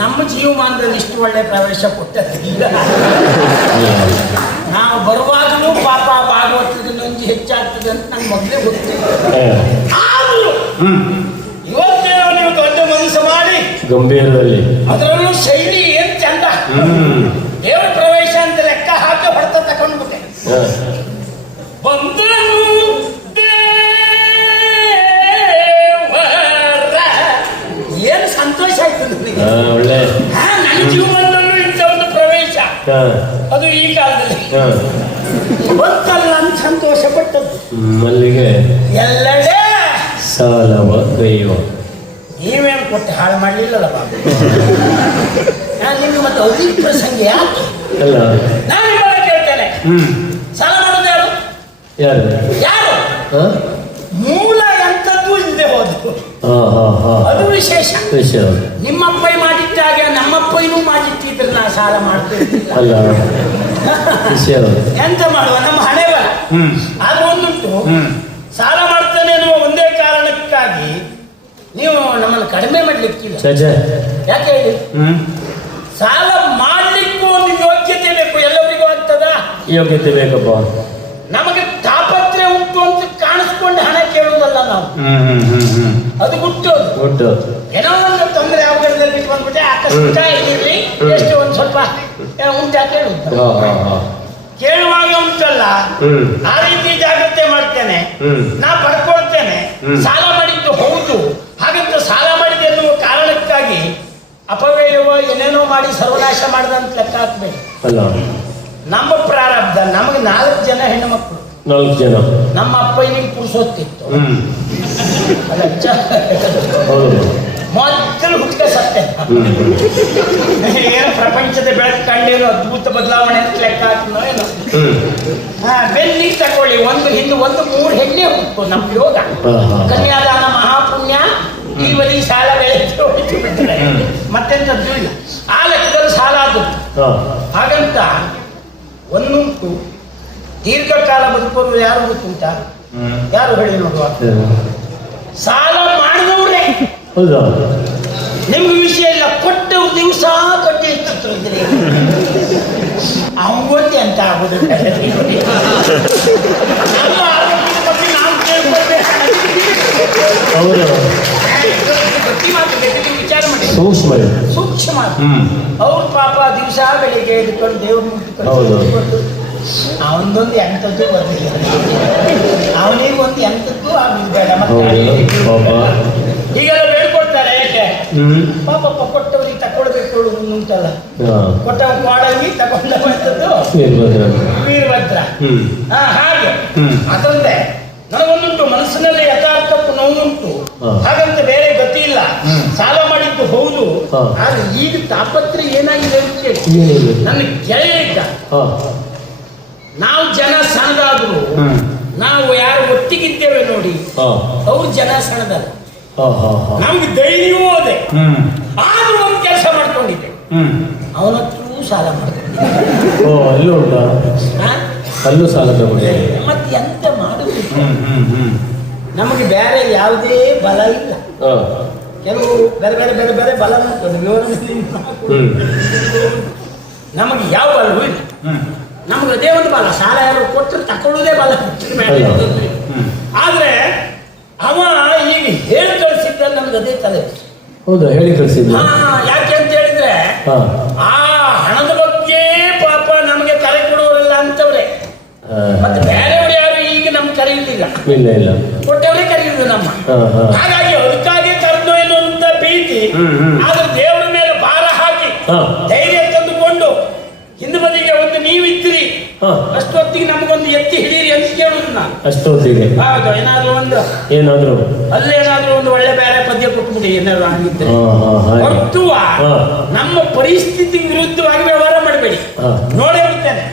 ನಮ್ಮ ಜೀವಮಾನದಲ್ಲಿ ಇಷ್ಟು ಒಳ್ಳೆ ಪ್ರವೇಶ ಕೊಟ್ಟದ್ದಿಲ್ಲ. ನಾವು ಬರುವಾಗಲೂ ಪಾಪ ಭಾಗವತದ ನೊಂಜಿ ಹೆಚ್ಚಾಗ್ತದೆ ಅಂತ ನಂಗೆ ಮೊದಲೇ ಗೊತ್ತಿಲ್ಲ. ಆದ್ರೂ ಇವತ್ತೇನೋ ನೀವು ದೊಡ್ಡ ಮನಸ್ಸು ಮಾಡಿ ಗಂಭೀರದಲ್ಲಿ ಅದರಲ್ಲೂ ಶೈಲಿ ಏನ್ ಚಂದ. ದೇವರ ಪ್ರವೇಶ ಅಂತ ಲೆಕ್ಕ ಹಾಕಿ ಹೊಡೆತ ತಕೊಂಡ್ಬಿಟ್ಟೆ. ಏನು ಸಂತೋಷ ಆಯ್ತು ನನಗೆ. ನನ್ನ ಜೀವನದಲ್ಲೂ ಇಂಥ ಒಂದು ಪ್ರವೇಶ, ಅದು ಈ ಕಾಲದಲ್ಲಿ ಗೊತ್ತಲ್ಲ ಅಂತ ಸಂತೋಷ ಪಟ್ಟದ್ದು. ಮಲ್ಲಿಗೆ ಎಲ್ಲೆಡೆ ಸಾಲವ ಕೈಯೋ. ನೀವೇನು ಕೊಟ್ಟು ಹಾಳು ಮಾಡಲಿಲ್ಲಲ್ಲ ಬಾಬು. ನಾನು ನಿಮ್ಗೆ ಮತ್ತೆ ಅವ್ರಿಗೆ ಪ್ರಸಂಗ ಯಾಕೆ ಅಲ್ಲ, ನಾನು ಇವಾಗ ಕೇಳ್ತೇನೆ, ಸಾಲ ಮಾಡೋದು ಯಾರು? ಯಾರು ಮೂಲ ಎಂಥದ್ದು ಇಲ್ಲದೆ ಹೋದ್ರು ಅದು ವಿಶೇಷ. ನಿಮ್ಮಪ್ಪೈ ಮಾಡಿಟ್ಟಾಗ ನಮ್ಮಪ್ಪೈನೂ ಮಾಡಿಟ್ಟಿದ್ರೆ ನಾ ಸಾಲ ಮಾಡ್ತಿರ್ಲಿಲ್ಲ. ಎಂತ ಮಾಡುವ, ನಮ್ಮ ಹಣೆ ಬರ ಅದು ಒಂದುಂಟು. ಸಾಲ ಮಾಡ್ತಾನೆ ಅನ್ನುವ ಒಂದೇ ಕಾರಣಕ್ಕಾಗಿ ನೀವು ನಮ್ಮನ್ನು ಕಡಿಮೆ ಮಾಡ್ಲಿಕ್ಕಿಲ್ಲ. ಯಾಕೆ ಹೇಳಿ, ಸಾಲ ಮಾಡ್ಲಿಕ್ಕೂ ಒಂದು ಯೋಗ್ಯತೆ ಬೇಕು. ಎಲ್ಲರಿಗೂ ಆಗ್ತದ? ಯೋಗ್ಯತೆ ಬೇಕಪ್ಪ. ನಮಗೆ ತಾಪತ್ರೆ ಉಂಟು ಅಂತ ಕಾಣಿಸ್ಕೊಂಡು ಹಣ ಕೇಳುವುದಲ್ಲ ನಾವು. ಅದು ಗುಟ್ಟು. ಏನೋ ಒಂದು ತೊಂದರೆ ಅವಘಡದಲ್ಲಿ ಬಿಟ್ಟು ಬಂದ್ಬಿಟ್ಟೆ, ಆಕಸ್ಮಿಕ ಇರಲಿ, ಎಷ್ಟು ಒಂದು ಸ್ವಲ್ಪ ಉಂಟಾ ಕೇಳುವುದು. ಕೇಳುವಾಗ ಉಂಟಲ್ಲ, ಆ ರೀತಿ ಜಾಗ್ರತೆ ಮಾಡ್ತೇನೆ, ನಾ ಪಡ್ಕೊಳ್ತೇನೆ. ಸಾಲ ಮಾಡಿದ್ದು ಹೌದು, ಹಾಗಂತ ಸಾಲ ಮಾಡಿದೆ ಎನ್ನುವ ಕಾರಣಕ್ಕಾಗಿ ಅಪವ್ಯಯವ ಏನೇನೋ ಮಾಡಿ ಸರ್ವನಾಶ ಮಾಡಿದಂತ ಲೆಕ್ಕ ಹಾಕ್ಬೇಕು. ನಮ್ಮ ಪ್ರಾರಬ್ಧ. ನಮಗೆ 4 ಜನ ಹೆಣ್ಣು ಮಕ್ಕಳು. 4 ಜನ. ನಮ್ಮ ಅಪ್ಪ ನಿಂಗೆ ಪುರುಸೋತ್ತಿತ್ತು. ಮೊದಲು ಹುಟ್ಟ ಸತ್ತೆ. ಏನು ಪ್ರಪಂಚದ ಬೆಳಕು ಕಂಡೇನು ಅದ್ಭುತ ಬದಲಾವಣೆ ಅಂತ ಲೆಕ್ಕ ಹಾಕ್ನೋ ಏನೋ. ಬೆನ್ನಿ ತಗೊಳ್ಳಿ, ಒಂದು ಹಿಂದೆ ಒಂದು 3 ಹೆಣ್ಣೆ ಹುಟ್ಟು. ನಮ್ಮ ಯೋಗ ಕನ್ಯಾದಾನ ಮಹಾಪುಣ್ಯ. ಈ ಬರೀ ಸಾಲ ಬೆಳೆದು ಹೊಡಿತು ಬಿಟ್ಟರೆ ಮತ್ತೆಂಥದ್ದು ಇಲ್ಲ. ಆ ಲೆಕ್ಕದಲ್ಲಿ ಸಾಲ ಆಗುತ್ತೆ. ಹಾಗಂತ ಒಂದುಂಟು, ದೀರ್ಘಕಾಲ ಬದುಕೋರು ಯಾರು ಗೊತ್ತುಂಟ? ಯಾರು ಹೇಳಿ ನೋಡುವ? ಸಾಲ ಮಾಡಿದವ್ರೆ. ನಿಮ್ಗೆ ವಿಷಯ ಇಲ್ಲ, ಕೊಟ್ಟವ್ರು ದಿವಸ ಕಟ್ಟಿ ಇರ್ತಿದ್ರೆ ಅವಗೊತ್ತೆ ಅಂತ ಆಗೋದು. ವಿಚಾರ ಮಾಡಿ, ಸೂಕ್ಷ್ಮ. ಅವ್ರ ಪಾಪ ದಿವಸ ಬೆಳಿಗ್ಗೆ ಎದ್ಕೊಂಡು ದೇವ್ರ ಮುಟ್ಟಿಕೊಂಡು ಅವನದೊಂದು ಎಂಥದ್ದು ಬರಲಿಲ್ಲ, ಅವನಿಗೆ ಒಂದು ಎಂಥದ್ದು ಆಗಿರ್ಬೇಡ. ಹೀಗೆಲ್ಲ ಬೇಡ್ಕೊಡ್ತಾರೆ. ಯಾಕೆ ಪಾಪ ಕೊಟ್ಟವ್ರಿಗೆ ತಕೊಳ್ಬೇಕು ಉಂಟಲ್ಲ, ಕೊಟ್ಟವ ಕಾಡಲ್ಲಿ ತಗೊಂಡವಂಥದ್ದು ವೀರಭದ್ರ. ಹಾಗೆ ಅದೊಂದೇ ನನಗೊಂದುಂಟು, ಮನಸ್ಸಿನಲ್ಲಿ ಯಥಾರ್ಥಕ್ಕೂ ನೋವುಂಟು. ಹಾಗಂತ ಬೇರೆ ಗತಿ ಇಲ್ಲ. ಸಾಲ ಮಾಡಿದ್ದು ಹೌದು, ಆದ್ರೆ ಈಗ ತಾಪತ್ರೆ ಏನಾಗಿದೆ ಅಂತ ನನ್ನ ಗೆಳೆಯ ಇದ್ದ. ನಾವು ಜನ ಸಣ್ಣದಾದ್ರು, ನಾವು ಯಾರು ಒಟ್ಟಿಗಿದ್ದೇವೆ ನೋಡಿ, ಅವ್ರು ಜನ ಸಣ್ಣದಲ್ಲ. ನಮ್ಗೆ ಧೈರ್ಯವೂ ಅದೇ. ಆದ್ರೂ ಒಂದು ಕೆಲಸ ಮಾಡ್ಕೊಂಡಿದ್ದೆ, ಅವನತ್ರ ಸಾಲ ಮಾಡ್ಕೊಂಡಿದ್ದೆ. ಅಲ್ಲೂ ಸಾಲ ತಗೊಂಡೆ. ಮತ್ತೆ ಎಂತ ಮಾಡುದು, ನಮಗೆ ಬೇರೆ ಯಾವುದೇ ಬಲ ಇಲ್ಲ. ಕೆಲವು ಬೇರೆ ಬೇರೆ ಬೇರೆ ಬೇರೆ ಬಲ ನಮಗೆ ಯಾವ ಬಲವೂ ಇಲ್ಲ. ನಮ್ಗೆ ಅದೇ ಒಂದು ಬಲ, ಸಾಲ ಯಾರು ಕೊಟ್ಟರು ತಕೊಳ್ಳುವುದೇ ಬಲ. ಆದ್ರೆ ಅವ ಈಗ ಹೇಳಿ ಕಳಿಸಿದ್ದ ನಮ್ಗೆ ಅದೇ ತಲೆ. ಹೌದಾ? ಹೇಳಿ ಕಳಿಸಿದ್ದ. ಯಾಕೆ ಅಂತ ಹೇಳಿದ್ರೆ, ಆ ಹಣದ ಬಗ್ಗೆ ಪಾಪ ನಮಗೆ ಕರೆ ಕೊಡುವವರೆಲ್ಲ ಅಂತವ್ರೆ. ಮತ್ತೆ ಬೇರೆಯವರು ಯಾರು ಈಗ ನಮ್ಗೆ ಕರೆಯುವುದಿಲ್ಲ. ಕೊಟ್ಟವರೇ ಕರೆಯುವುದು ನಮ್ಮ. ಹಾಗಾಗಿ ಅದಕ್ಕಾಗಿ ಕರೆದು ಎನ್ನುವಂತ ಭೀತಿ. ಆದ್ರೆ ದೇವರ ಮೇಲೆ ಭಾರ ಹಾಕಿ ಧೈರ್ಯ ತಂದುಕೊಂಡು ಹಿಂದೆ ಬದಿಗೆ ಒಂದು ನೀವಿದ್ರಿ, ಅಷ್ಟೊತ್ತಿಗೆ ನಮಗೊಂದು ಎತ್ತಿ ಹಿಡೀರಿ ಅಂತ ಕೇಳುವುದು ಅಷ್ಟೊತ್ತಿಗೆ ಹೌದು, ಏನಾದ್ರು ಏನಾದ್ರು ಅಲ್ಲೇನಾದ್ರೂ ಒಂದು ಒಳ್ಳೆ ಬೇರೆ ಪದ್ಯ ಕೊಟ್ಬಿಡಿ ಏನಾದ್ರು ಹಂಗಿದ್ರೆ. ಹಾಗೆ. ಹೊರತು ಹಾ. ನಮ್ಮ ಪರಿಸ್ಥಿತಿ ವಿರುದ್ಧವಾಗಿ ವ್ಯವಹಾರ ಮಾಡಬೇಡಿ. ಹಾ. ನೋಡೇ ಬಿಡ್ತೇನೆ.